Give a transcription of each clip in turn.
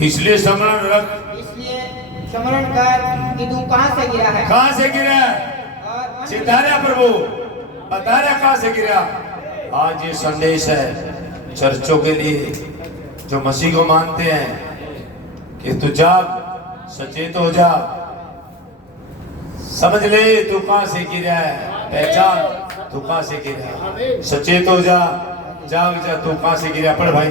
इसलिए स्मरण रख, इसलिए स्मरण कर कि तू कहाँ से गिरा है। कहाँ से गिरा? और सितारा प्रभु बता रहा कहाँ से गिरा। आज ये संदेश है चर्चों के लिए जो मसीह को मानते हैं कि तू जाग, सचेत हो जा, समझ ले तू कहाँ से गिरा है, पहचान तू कहाँ से गिरा है, सचेत हो जा, जाग जा तू कहाँ से गिरा। पढ़ भाई।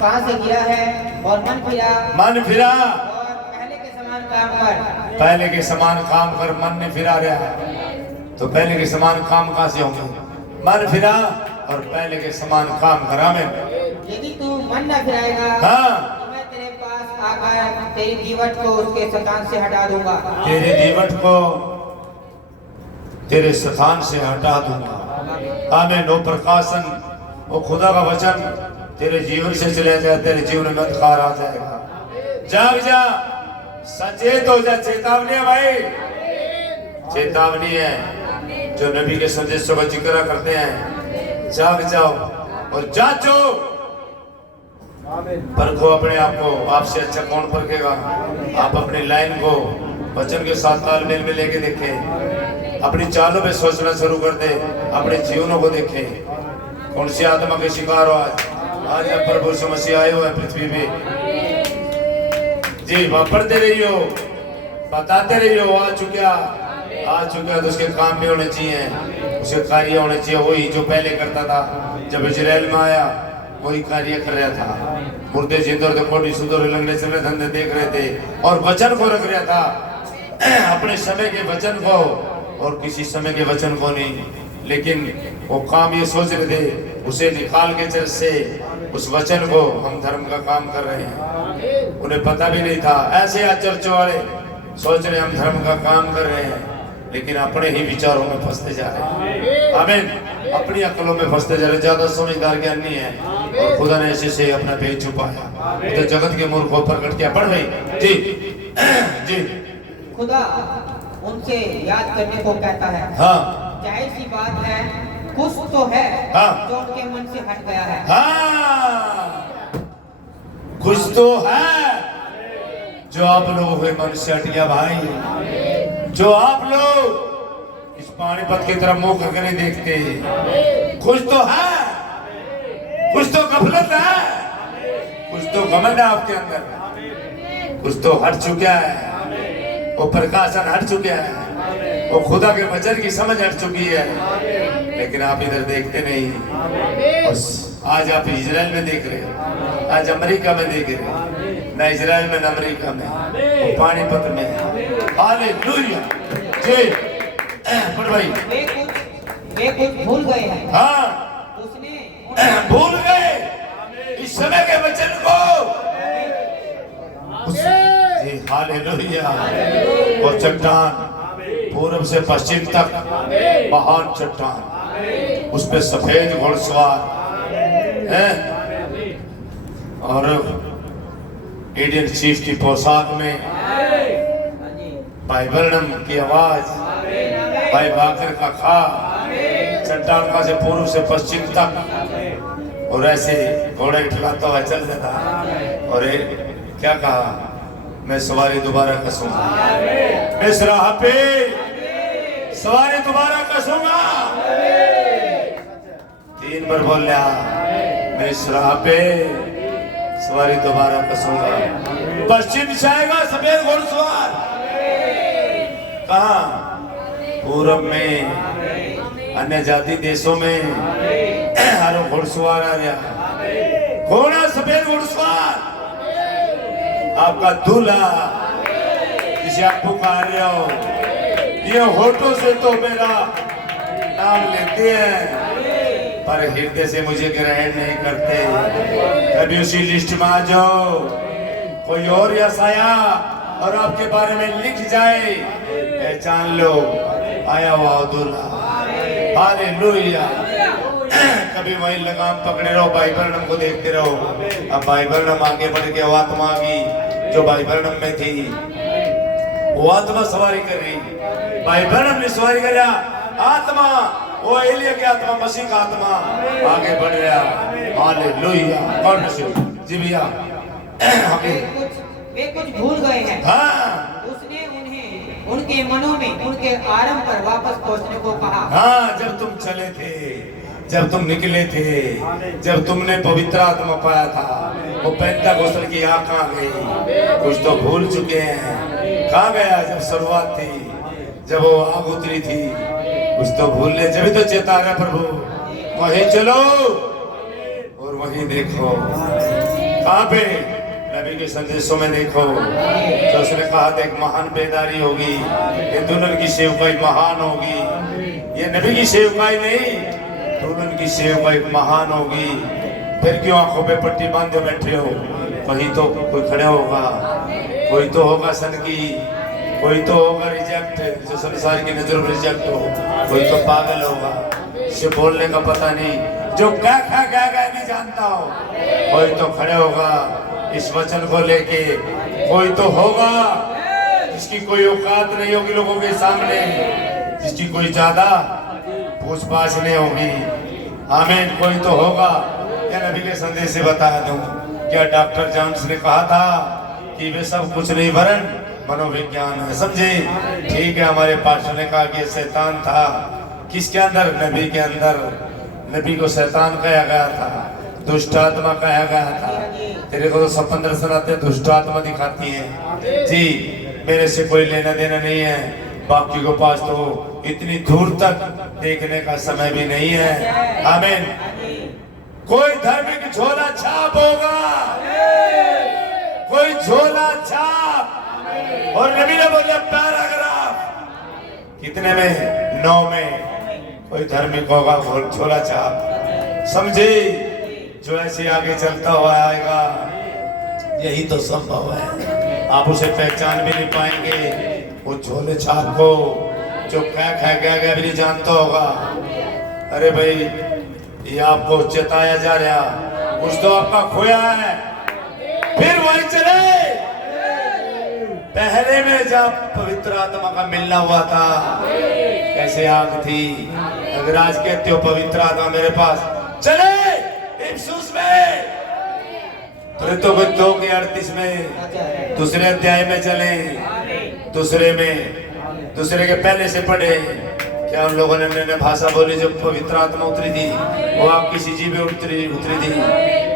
कहाँ से गिरा है और मन फिरा, मन फिरा और पहले के समान काम कर। पहले के समान काम कर। मन नहीं फिरा रहा है तो पहले के समान काम कहाँ से होंगे। मन फिरा और पहले के समान काम कर। आमीन। यदि तू मन न फिराएगा हाँ, तो मैं तेरे पास आकर तेरी दीवट को उसके स्थान से हटा दूंगा। तेरे दीवट को तेरे स्थान से हटा दूंगा। आमीन। वो प्रकाशन, वो खुदा का वचन तेरे जीवन से चले जाए, तेरे जीवन में अंधकार आ जाएगा। जाग जा, सचेत हो जा। चेतावनी है भाई, चेतावनी है जो नबी के संदेशों का जिक्र करते हैं। जाग जाओ और जांचो, परखो अपने आप को। आपसे अच्छा कौन परखेगा। आप अपनी लाइन को वचन के साथ तालमेल में लेके देखें, अपनी चालों पे सोचना शुरू कर दे, अपने जीवनों को देखें। कौन सी आत्मा के शिकार हो आज आप प्रभु यीशु मसीह आए हुए पृथ्वी पे। जी वापरते रहियो, बताते रहियो। आ चुका तो उसके काम भी होने चाहिए, उसके कार्य होने चाहिए। वही जो पहले करता था, जब इजराइल में आया वही कार्य कर रहा था। मुर्दे जिंदर थे, कोटी सुधर लंगड़े चले धंधे देख रहे थे और वचन को रख रहा था, अपने समय के वचन को और किसी समय के वचन को नहीं। लेकिन वो काम ये सोच रहे थे, उसे निकाल के चर्च से उस वचन को हम धर्म का काम कर रहे हैं। उन्हें पता भी नहीं था। ऐसे आज चर्चों वाले सोच रहे हम धर्म का काम कर रहे हैं, लेकिन अपने ही विचारों में फंसते जा रहे हैं। आमीन। अपनी अकलों में फंसते जा रहे, ज्यादा समझदार ज्ञान नहीं है और खुदा ने ऐसे से अपना भेद छुपाया तो जगत के मूर्खों पर प्रकट किया। पढ़ भाई। जी जी। खुदा उनसे याद करने को कहता है। हाँ, जाहिर सी बात है, कुछ तो है हाँ, जो उनके मन से हट गया है। हाँ, कुछ तो है जो आप लोगों के मन से हट गया भाई। जो आप लोग इस पानीपत की तरफ मुंह करके नहीं देखते, कुछ तो है, कुछ तो गफलत है, कुछ तो घमंड है आपके अंदर, कुछ तो हट चुका है। वो प्रकाशन हट चुका है, वो खुदा के वचन की समझ हट चुकी है, लेकिन आप इधर देखते नहीं। बस आज आप इजराइल में देख रहे हो, आज अमेरिका में देख रहे हो, न इजराइल में न अमेरिका में, वो पानीपत में। हालेलुया। जी पढ़ भाई। वे कुछ भूल गए हैं। हाँ, उसने भूल गए इस समय के वचन को। जी हालेलुया। वो चट्टान पूर्व से पश्चिम तक महान चट्टान, उस पे सफेद घोड़सवार है और इंडियन चीफ की पोशाक में भाई वर्णम की आवाज, भाई बाकर का खा, चट्टान का से पूर्व से पश्चिम तक, और ऐसे घोड़े खिलाता हुआ चल जाता। और क्या कहा, मैं सवारी दोबारा कसूंगा, इस राह पे सवारी दोबारा कसूंगा। 3 बार बोल लिया, मैं इस राह पे सवारी दोबारा कसूंगा। पश्चिम से आएगा सफेद घोड़सवार, कहाँ, पूरब में, अन्य जाति देशों में हर घोड़सवार आ गया। घोड़ा सफेद घोड़सवार, आपका दूल्हा जिसे आप पुकार रहे हो, ये होठों से तो मेरा नाम लेते हैं पर हृदय से मुझे ग्रहण नहीं करते। कभी उसी लिस्ट में आ जाओ, कोई और यसाया और आपके बारे में लिख जाए, पहचान लो, आया हुआ दूल्हा। हालेलुया। कभी वही लगाम पकड़े रहो, बाइबल को देखते रहो। अब बाइबल आगे बढ़ के वो आत्मा आ गई जो बाइबल में थी, वो आत्मा सवारी कर रही, बाइबल ने सवारी कर आत्मा, वो एलिया की आत्मा, मसीह का आत्मा आगे बढ़ रहा। हालेलुया। कौन मसीह जी भैया वे कुछ भूल गए हैं। हाँ उसने उन्हें उनके मनों में उनके आरंभ पर वापस पहुंचने को कहा। हाँ, जब तुम चले थे, जब तुम निकले थे, जब तुमने पवित्र आत्मा पाया था, वो पेंटेकोस्टल की आग कहाँ गई? कुछ तो भूल चुके हैं। कहाँ गया जब शुरुआत थी, जब वो आग उतरी थी? कुछ तो भूल ले, जब तो चेता रहा प्रभु। वहीं चलो और वहीं देखो। कहाँ पे? नबी के संदेशों में देखो, तो उसने कहा था एक महान बेदारी होगी, ये दुल्हन की सेवकाई महान होगी। ये नबी की सेवकाई नहीं, दुल्हन की सेवकाई महान होगी। फिर क्यों आंखों पे पट्टी बांधे बैठे हो? कहीं तो कोई खड़े होगा, कोई तो होगा सन की, कोई तो होगा रिजेक्ट, जो संसार की नजरों में रिजेक्ट हो, कोई तो पागल होगा, इसे बोलने का पता नहीं, जो क्या नहीं जानता हो। कोई तो खड़े होगा इस वचन को लेके, कोई तो होगा जिसकी कोई औकात नहीं होगी लोगों के सामने, जिसकी कोई ज्यादा पूछपाछ नहीं होगी। आमीन। कोई तो होगा। या नबी के संदेश से बता दूं, क्या डॉक्टर जॉन्स ने कहा था कि वे सब कुछ नहीं वरन मनोविज्ञान है, समझे? ठीक है, हमारे पास्टर ने कहा कि शैतान था किसके अंदर? नबी के अंदर। नबी को शैतान कहा गया था, दुष्ट आत्मा कहा गया था। तेरे को तो सपन दर्शन आते हैं, दुष्ट आत्मा दिखाती है जी। मेरे से कोई लेना देना नहीं है, बाकी को पास तो इतनी दूर तक देखने का समय भी नहीं है। आमीन। कोई धार्मिक झोला छाप होगा, कोई झोला छाप। और नबी ने बोले पैराग्राफ कितने में? 9 में। कोई धार्मिक होगा झोला छाप, समझे? जो ऐसे आगे चलता हुआ आएगा, यही तो संभव है। आप उसे पहचान भी नहीं पाएंगे, वो झोले छाप को, जो क्या भी नहीं जानता होगा। अरे भाई, ये आपको चेताया जा रहा, कुछ तो आपका खोया है। फिर वहीं चले पहले में जब पवित्र आत्मा का मिलना हुआ था, कैसे आग थी। अगर आज कहते हो पवित्र आत्मा मेरे पास, चले इफिसुस में, प्रेरितों को 2:38 में, दूसरे अध्याय में चले, दूसरे के पहले से पढ़े। क्या उन लोगों ने भाषा बोली जब पवित्र आत्मा उतरी थी? वो आप किसी जी में उतरी थी।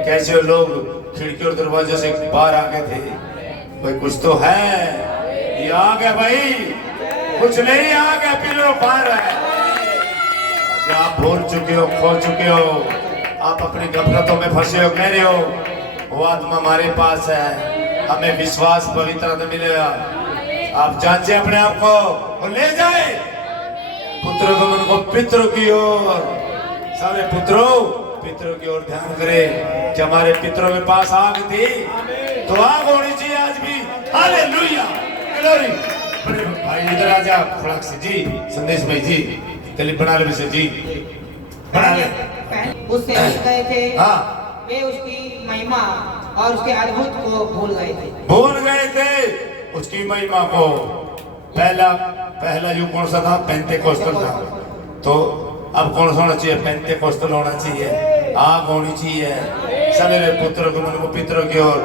कैसे लोग खिड़की और दरवाजे से बाहर आ गए थे? भाई कुछ तो है, ये आ गया भाई, कुछ नहीं आ गया, पिलो पार है। आप भूल चुके हो, खो चुके हो, आप अपनी गफलतों में फंसे हो, कह रहे हो वो आत्मा हमारे पास है, हमें विश्वास पवित्र आत्मा मिलेगा। आप जांचे अपने आप को और ले जाए पुत्रों को, मन को पितरों की ओर, सारे पितरों की ओर ध्यान करें कि हमारे पितरों के पास आग थी तो आग होनी चाहिए आज भी। Hallelujah, glory. भाई इधर आ जा फड़क से जी, संदेश भाई जी, कल बना ले विषय जी, बना ले। उससे मिल गए थे। हाँ, वे उसकी महिमा और उसके अद्भुत को भूल गए थे उसकी महिमा को। पहला युग कौन सा था? पेंटेकोस्टल था। तो अब कौन सा होना चाहिए? पेंटेकोस्टल होना चाहिए, आग होनी चाहिए। सवेरे पुत्र को, मन को पितरों की ओर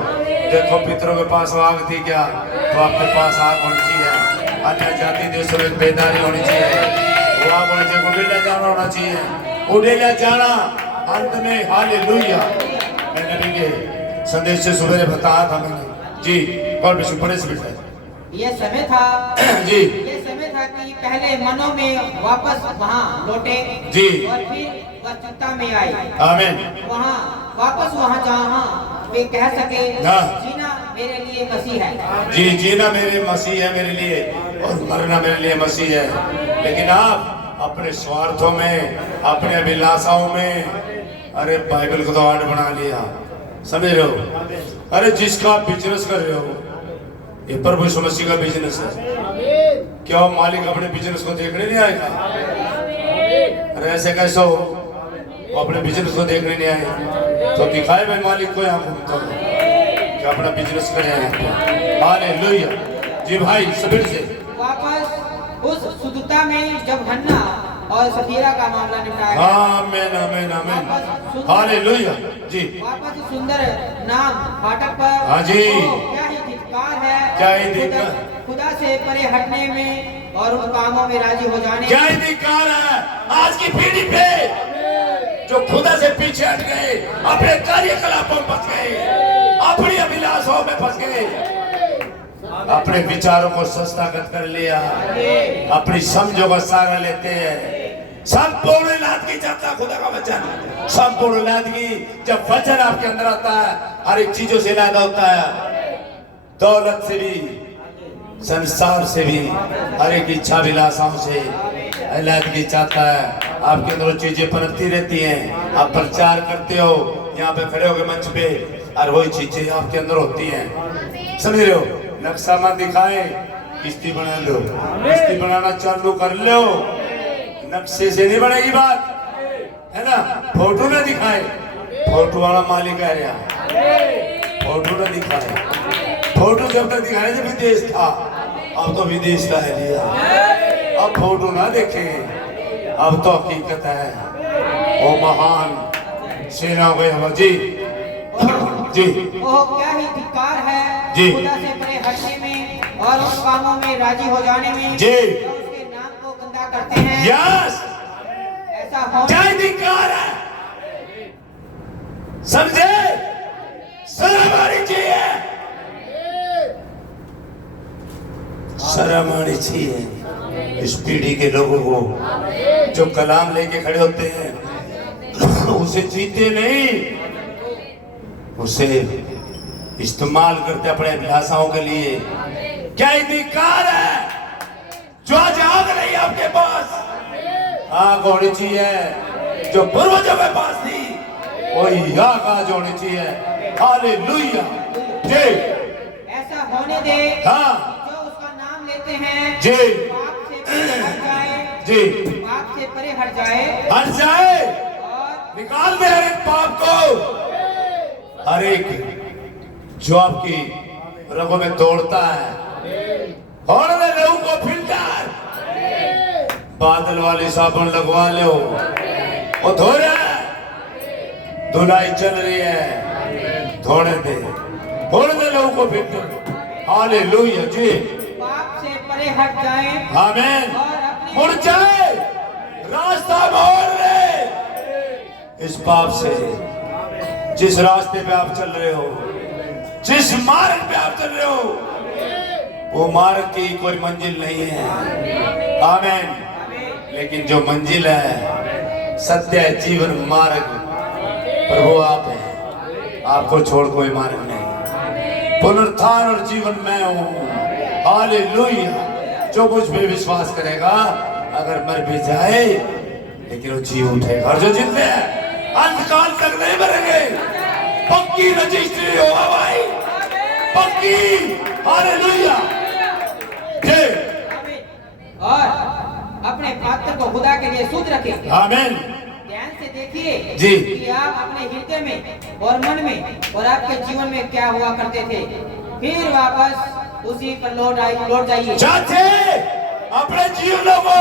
देखो। पितरों के पास आग थी क्या? तो आपके पास आग होनी चाहिए। अन्य जाति देशों में बेदारी होनी चाहिए, वो आग होनी चाहिए। उड़ेला जाना होना चाहिए, उड़ेला जाना अंत में। हालेलुया। मैं नबी के संदेश से सवेरे बताया था मैंने जी। और विश्व बड़े से ये समय था जी, ये समय था कि पहले मनों में वापस वहाँ लौटे जी, और फिर वास्तविकता में आए। आमीन। वापस वहाँ जहाँ वे कह सके जीना मेरे लिए मसीह है। जी, जीना मेरे मसीह है मेरे लिए, और मरना मेरे लिए मसीह है। लेकिन आप अपने स्वार्थों में, अपने अभिलाषाओं में, अरे बाइबल को तो आर्ट बना लिया, समझ रहे हो? अरे जिसका आप बिजनेस कर रहे हो, ये प्रभु यीशु मसीह का बिजनेस है। क्या मालिक अपने बिजनेस को देखने नहीं आएगा? अरे ऐसे कैसे हो, वो अपने बिजनेस को देखने नहीं आए तो दिखाए भाई मालिक को यहाँ घूमता हूँ क्या अपना बिजनेस करे। हालेलुया जी भाई। सबीर से वापस उस शुद्धता में जब हन्ना और सफीरा का मामला निपटाया गया। आमीन आमीन आमीन हालेलुया जी। वापस सुंदर नाम फाटक पर। हाँ जी। क्या ही धिक्कार है, क्या ही धिक्कार। खुदा से परे हटने में और उन कामों में राजी हो जाने। क्या ही धिक्कार है आज की पीढ़ी पे जो खुदा से पीछे हट गए, अपने कार्यकलापों में फंस गए, अपनी अभिलाषाओं में फंस गए, अपने विचारों को संस्थागत कर लिया, अपनी समझों का सहारा लेते हैं। संपूर्ण लादगी चाहता खुदा का वचन, संपूर्ण लादगी जब वचन आपके अंदर आता है, हर एक चीजों से लादा होता है, दौलत से भी, संसार से भी, हर एक इच्छा विलासाओं से लादगी चाहता है। आपके अंदर चीजें पनपती रहती हैं, आप प्रचार करते हो, यहाँ पे खड़े होकर मंच पे, और वही चीजें आपके अंदर होती हैं। समझ रहे हो? नक्शा मत दिखाए, किश्ती बना लो, किश्ती बनाना चालू कर लो, नक्शे से नहीं बनेगी बात, है ना? फोटो ना दिखाए, फोटो वाला मालिक है यहाँ, फोटो ना दिखाए, फोटो जब तक दिखाने से विदेश था, अब तो विदेश का है लिया, अब फोटो ना देखे, अब तो हकीकत है। ओ महान सेना गए जी जी। ओह क्या ही धिक्कार है जी। खुदा से परे हटने में और उन कामों में राजी हो जाने में जी। जो उसके नाम को गंदा करते हैं। यस, ऐसा हो क्या धिक्कार है, समझे? शर्म आनी चाहिए, शर्म आनी चाहिए इस पीढ़ी के लोगों को जो कलाम लेके खड़े होते हैं, उसे जीते नहीं, उसे इस्तेमाल करते अपने अभिलाषाओं के लिए। क्या धिक्कार है जो आज आग नहीं आपके पास, आग होनी चाहिए जो पूर्वजों के पास थी, वही आग आज होनी चाहिए। हालेलुया जी। ऐसा होने दे हाँ जो उसका नाम लेते हैं जी। पाप से परे हट जाए जी, पाप से परे हट जाए हट जाए, और निकाल दे हर एक पाप को, हर एक जो आपकी रगों में दौड़ता है, और लहू को फिल्टर बादल वाली साबुन लगवा लो, वो धो रहा है, धुलाई चल रही है, धोने दे लहू को फिल्टर। हालेलुया जी। पाप से परे हट जाए आमीन। और अपने मुड़ जाए, रास्ता मोड़ ले इस पाप से। जिस रास्ते पे आप चल रहे हो, जिस मार्ग पे आप चल रहे हो, वो मार्ग की कोई मंजिल नहीं है। आमीन। लेकिन जो मंजिल है, सत्य है, जीवन मार्ग, प्रभु आप हैं, आपको छोड़ कोई मार्ग नहीं। पुनरुत्थान और जीवन मैं हूँ। हालेलुया। जो मुझ पे विश्वास करेगा, अगर मर भी जाए लेकिन वो जी उठेगा, और जो जिंदे हैं अंतकाल तक नहीं मरेंगे। पक्की रजिस्ट्री होगा भाई, पक्की। हालेलुया। और अपने पात्र को खुदा के लिए शुद्ध रखें। आमीन। ध्यान से देखिए जी कि आप अपने हृदय में और मन में और आपके जीवन में क्या हुआ करते थे, फिर वापस उसी पर लौट जाइए। चाचे अपने जीवनों को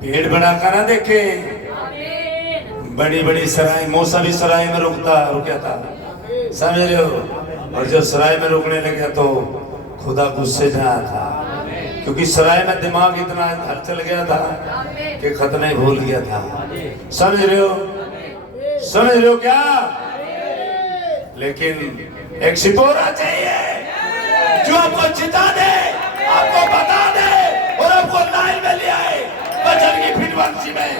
भीड़ बनाकर ना देखे। बड़ी बड़ी सराय, मूसा भी सराय में रुका था, समझ रहे हो? और जब सराय में रुकने लगे तो खुदा गुस्से में आया था, क्योंकि सराय में दिमाग इतना हलचल गया था कि खतना ही भूल गया था। समझ रहे हो? समझ रहे हो क्या? लेकिन एक सिपोरा चाहिए जो आपको चिता दे, आपको बता दे और आपको लाइन में ले आए वचन की फिटवंशी में।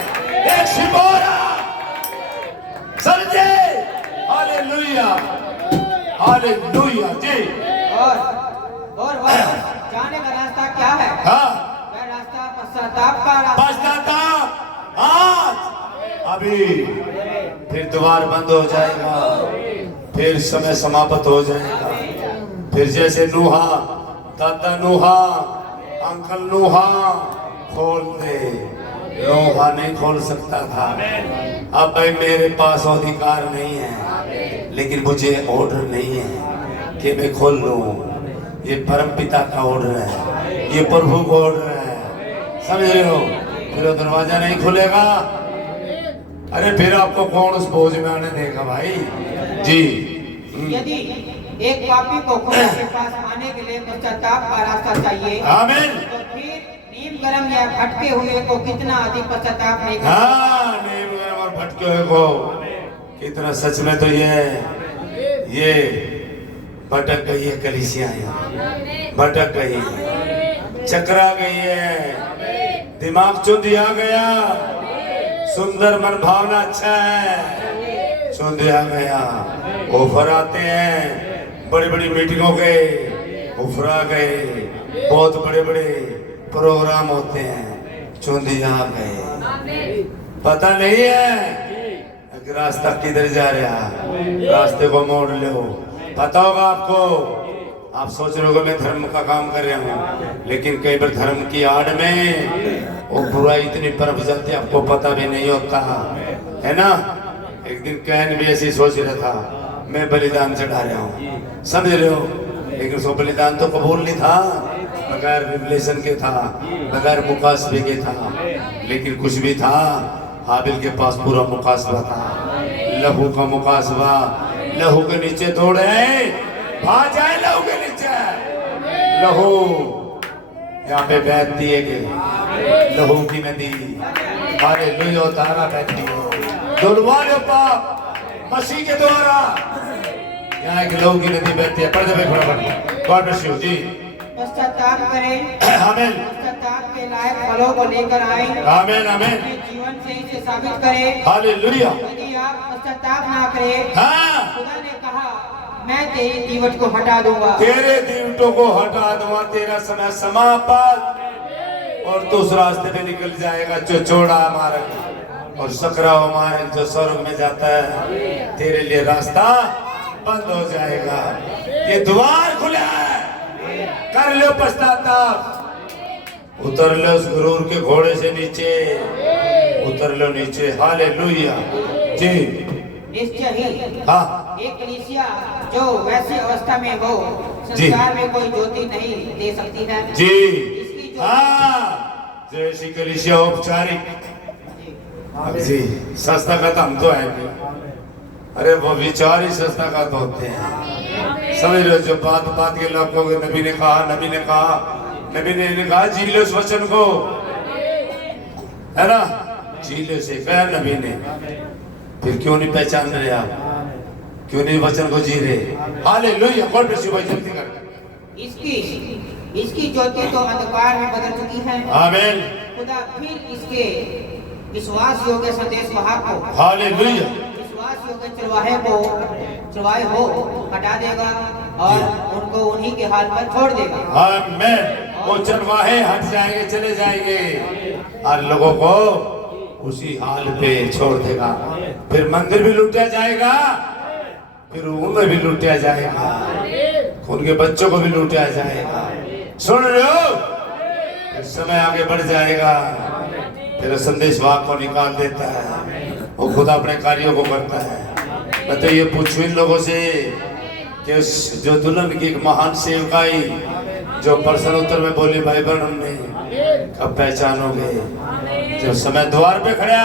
एक सिपोरा, समझे? हालेलुया, हालेलुया जी। और वापस जाने का रास्ता क्या है? हाँ, वह रास्ता पश्चाताप का रास्ता। पश्चाताप आज अभी फिर द्वार बंद हो जाएगा, फिर समय समाप्त हो जाएगा। फिर जैसे नूहा, दादा नूहा, अंकल नूहा खोल दे, नूहा नहीं खोल सकता था। अब भाई मेरे पास अधिकार नहीं है, लेकिन मुझे ऑर्डर नहीं है कि मैं खोल लूं। ये परम पिता का ऑर्डर है, ये प्रभु का ऑर्डर है। समझ रहे हो? फिर वो दरवाजा नहीं खुलेगा। अरे फिर आपको कौन उस बोझ में आने देगा भाई जी। यदि एक पापी को खुदा के पास आने के लिए पश्चाताप का रास्ता चाहिए, आमीन। तो फिर नीम गरम या भटके हुए को कितना अधिक पश्चाताप नहीं करना। हाँ, नीम गरम और भटके हुए को कितना, सच में तो ये भटक गई है कलीसिया, भटक गई है, चकरा गई है, दिमाग चुंधिया गया। सुंदर मन भावना अच्छा है, चुंधिया गया। ऑफर आते हैं बड़ी बड़ी मीटिंगों के, ऑफर आ गए, बहुत बड़े बड़े प्रोग्राम होते हैं, चुंधिया गए। पता नहीं है कि रास्ता किधर जा रहा, रास्ते को मोड़ लो। पता होगा आपको, आप सोच रहे हो मैं धर्म का काम कर रहा हूँ, लेकिन कई बार धर्म की आड़ में वो बुराई इतनी परप जाती है, आपको पता भी नहीं होता है ना। एक दिन कहन भी ऐसे सोच रहा था मैं बलिदान चढ़ा रहा हूँ, समझ रहे हो, लेकिन उसको बलिदान तो कबूल नहीं था, बगैर रिवलेशन के था, बगैर मुकासबे के था, लेकिन कुछ भी था। हाबिल के पास पूरा मुकासबा था, लहू का मुकासबा। लहू के नीचे दौड़े, भाग जाए लहू के नीचे। लहू यहाँ पे बैठ दिए गए, लहू की नदी, हालेलुया, धारा बहती है, धुलवा लो पाप मसीह के द्वारा। यहाँ एक लहू की नदी बहती है। पर्दे पे फटाफट, गॉड ब्लेस यू जी। पश्चाताप करें, आमीन। पश्चाताप के लायक फलों को लेकर आए, आमीन आमीन। अपने जीवन से इसे साबित करें। हालेलुया। यदि आप पश्चाताप ना करें, हाँ, खुदा ने कहा मैं तेरी दीवट को हटा दूंगा, तेरे दीवटों को हटा दूंगा, तेरा समय समाप्त, और तू उस रास्ते पे निकल जाएगा जो चौड़ा मार्ग और सकरा मार्ग जो स्वर्ग में जाता है। तेरे लिए रास्ता बंद हो जाएगा, ये द्वार खुला है, कर लो पश्चाताप। उतर लो उस गुरूर के घोड़े से नीचे, उतर लो नीचे। हालेलुया जी। निश्चय ही हाँ एक कलीसिया जो वैसी अवस्था में हो, संसार में कोई ज्योति नहीं दे सकती है जी। इसकी ज्योति- हाँ, जैसी कलीसिया औपचारिक जी, संस्था का तो हम तो है नहीं। अरे वो विचार ही संस्था का तो होते हैं, समझ लो। जो बात बात के लोगों को नबी ने कहा, नबी ने कहा, नबी ने कहा जी लो उस वचन को, है ना, जी लो से कहा नबी ने। फिर क्यों नहीं पहचान रहे आप, क्यों नहीं वचन को जी रहे? हालेलुया, गॉड ब्लेस यू भाई, जल्दी कर। इसकी ज्योति तो अंधकार में बदल चुकी है। आमीन। खुदा फिर इसके विश्वास योग्य संदेश वाहक को, हालेलुया, विश्वास योग्य चरवाहे हो हटा देगा और उनको उन्हीं के हाल पर छोड़ देगा। आमीन। वो चरवाहे हट जाएंगे, चले जाएंगे, और लोगों को उसी हाल पे छोड़ देगा। फिर मंदिर भी लूटा जाएगा, फिर उन्हें भी लूटा जाएगा, उनके बच्चों को भी लूटा जाएगा। सुन रहे हो? फिर समय आगे बढ़ जाएगा, फिर संदेश वाहक को निकाल देता है, वो खुद अपने कार्यों को करता है। मैं तो ये पूछूं इन लोगों से कि जो दुल्हन की एक महान सेवकाई जो प्रश्न उत्तर में बोली भाई बहन, हमने कब पहचानोगे? जो समय द्वार पे खड़ा।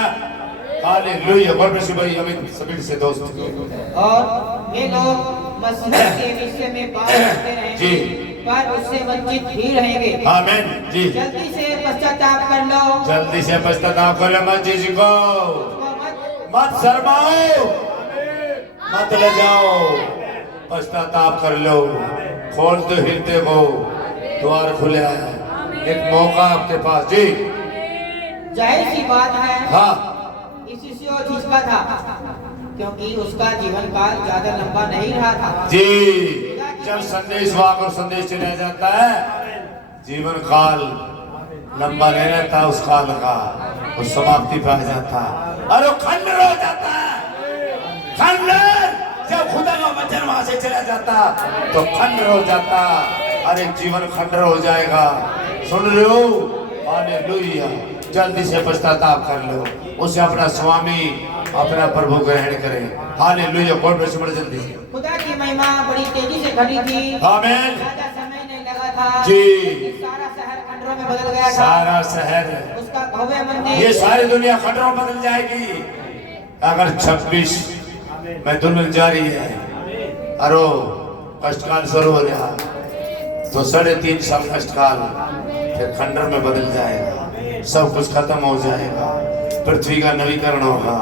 हालेलुया, गॉड ब्लेस यू भाई, अमित सभी से दोस्त। और वे लोग मसीह के विषय में बात करते रहे जी, पर उससे वंचित ही रहेंगे। आमीन जी। जल्दी से पश्चाताप कर लो, जल्दी से पश्चाताप कर लो, मत झिझको, मत शर्माओ, मत ले जाओ, पश्चाताप कर लो। खोल दो हृदय को, द्वार खुले है, एक मौका आपके पास जी। जाहिर सी बात है हाँ इसी से वो झिझका था, क्योंकि उसका जीवन काल ज्यादा लंबा नहीं रहा था जी। जब संदेश वाहक और संदेश चला जाता है, जीवन काल लंबा नहीं रहता उस काल का, उस समाप्ति पे आ जाता है, और वो खंडर हो जाता है। खंडर जब खुदा का वचन वहां से चला जाता तो खंडर हो जाता, और एक जीवन खंडर हो जाएगा। सुन रहे हो? हालेलुया। जल्दी से पश्चाताप कर लो, उसे अपना स्वामी, अपना प्रभु ग्रहण करें। हालेलुया, गॉड ब्लेस यू, जल्दी से। खुदा की महिमा बड़ी तेजी से घटी थी। आमीन। ज्यादा समय नहीं लगा था जी। कि सारा शहर खंडरों में बदल गया था। सारा शहर, उसका भव्य मंदिर, ये सारी दुनिया खंडरों में बदल जाएगी अगर 26 में दुल्हन जा रही है अरो कष्टकाल शुरू हो गया तो 3.5 साल कष्टकाल, फिर खंडर में बदल जाएगा, सब कुछ खत्म हो जाएगा, पृथ्वी का नवीकरण होगा,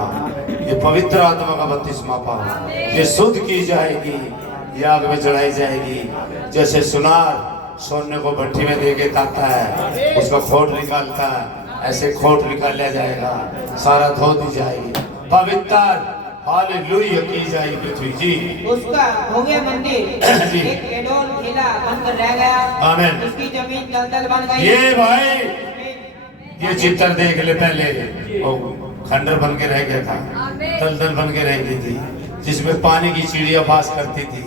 ये पवित्र आत्मा का बपतिस्मा पाओ, ये शुद्ध की जाएगी, ये आग में चढ़ाई जाएगी। जैसे सुनार सोने को भट्टी में दे के ताकता है, उसका खोट निकालता है, ऐसे खोट निकाल लिया जाएगा, सारा धो दी जाएगी, पवित्र हालेलुया की जाएगी पृथ्वी जी। उसका भव्य मंदिर जी। एक एडोल ढीला बनकर रह गया, आमीन। उसकी जमीन दलदल बन गई। ये भाई ये चित्र देख ले, पहले वो खंडर बन के रह गया था, दलदल बन के रह गई थी, जिसमें पानी की चिड़िया वास करती थी,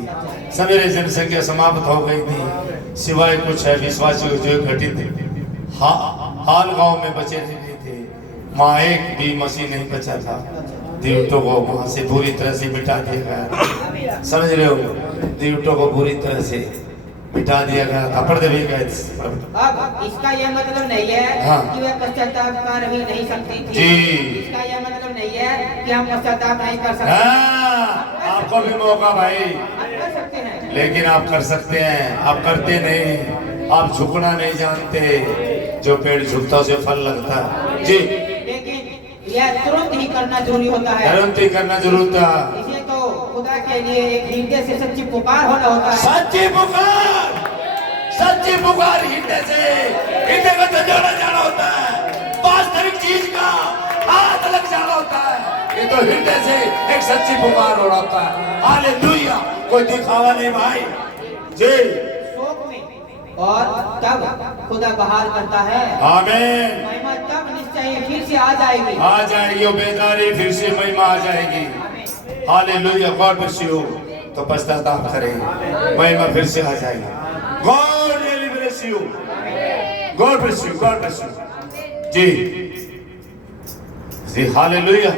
सवेरे जनसंख्या समाप्त हो गई थी, सिवाय कुछ है विश्वासी जो घटित हाल गांव में बचे रह गए थे, वहाँ एक भी मसीह नहीं बचा था, दीवटों को वहां से पूरी तरह से मिटा दिया गया, समझ रहे हो, दीवटों को पूरी तरह से मिटा दिया गया था, पर्दे भी गए। अब इसका यह मतलब नहीं है हाँ। कि वह पश्चाताप कर ही नहीं सकती थी, जी। इसका यह मतलब नहीं है कि हम पश्चाताप नहीं कर सकते, हाँ, आपको भी मौका भाई, हम कर सकते हैं, लेकिन आप कर सकते हैं, आप करते नहीं, आप झुकना नहीं जानते, जो पेड़ झुकता उसे फल लगता है जी, लेकिन यह तुरंत ही करना जरूरी होता है, तुरंत ही करना जरूर था, इसे तो खुदा के लिए एक हृदय से सच्ची पुकार होना होता है, सच्ची पुकार, सच्ची पुकार हृदय से, हृदय को झंझोड़ा जाना होता है, वास्तविक चीज का हाथ लग जाना होता है, ये तो हृदय से एक सच्ची पुकार हो रहा होता है, हालेलुया, कोई दिखावा नहीं भाई जी, शोक में, और तब खुदा बहाल करता है, आमीन, महिमा तब निश्चय फिर से आ जाएगी, आ जाएगी वो बेदारी, फिर से महिमा आ जाएगी, हालेलुया, गॉड ब्लेस यू, तो पश्चाताप करें, महिमा फिर से आ जाएगी, God really bless you, God bless you, God bless you जी जी, हालेलुया,